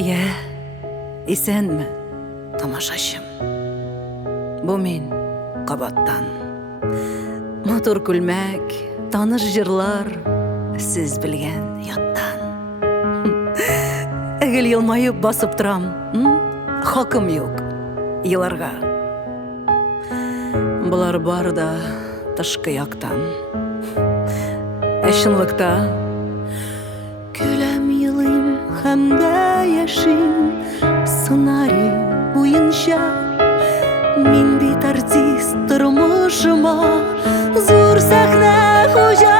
Иә, исәнме, тамашашым? Бу мин Кабаттан. Матур күлмәк, таныш җырлар, сез белгән яттан. Әгел елмайып басып торам, хакым юк еларга. Булар бар да тышкы яктан. Ә чынлыкта көләм елыйм һәм дә яшим сценарий буенча. Мин бит артист тормышыма зур сәхнә хуҗа.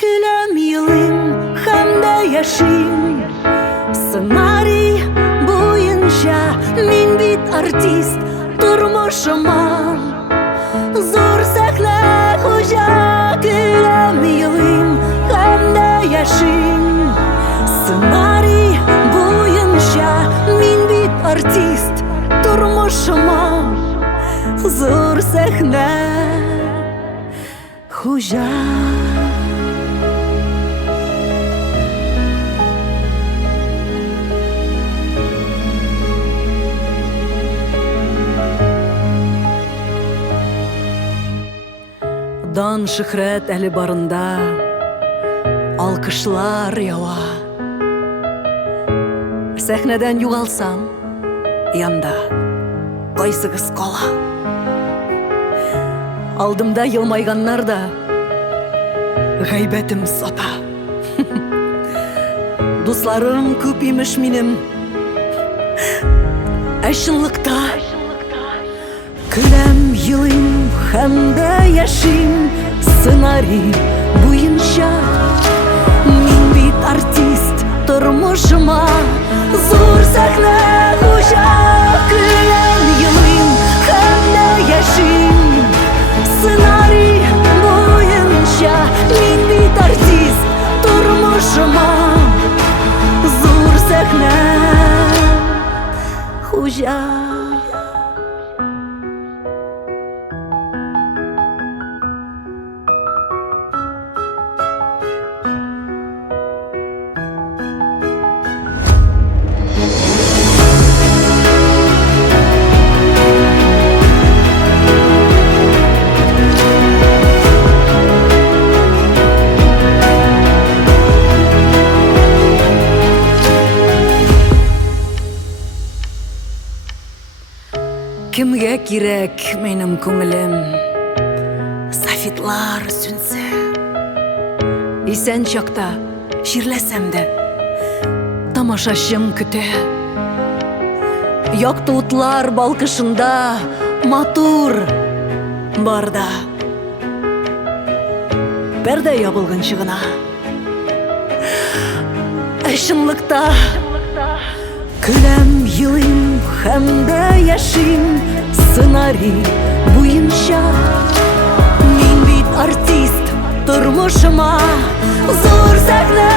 Көләм елыйм һәм дә яшим сценарий буенча. Мин бит артист тормышыма зур сәхнә хуҗа. Көләм елыйм һәм дә яшим сценарий буенча. Мин бит артист тормышыма зур сәхнә хуҗа. Дан шөһрәт әле барында алкышлар ява. Сәхнәдән югалсам, янда кайсыгыз кала? Алдымда елмайганнар да гайбәтем сата. Дусларым күп имеш минем, ә чынлыкта көләм елыйм һәм дә яшим сценарий буенча. Мин бит артист тормышыма зур сәхнә хуҗа. Көләм елыйм һәм дә яшим сценарий буенча. Мин бит артист тормышыма зур сәхнә хуҗа. Кемгә кирәк минем күңелем? Сафитлар сүнсә. Исән чакта ширләсәм дә тамашачым көтә. Якты утлар балкышында матур барда. Пәрдә ябылгынчы гына. Ә чынлыкта көләм елыйм һәм дә яшим сценарий буенча. Мин бит артист тормышыма зур сәхнә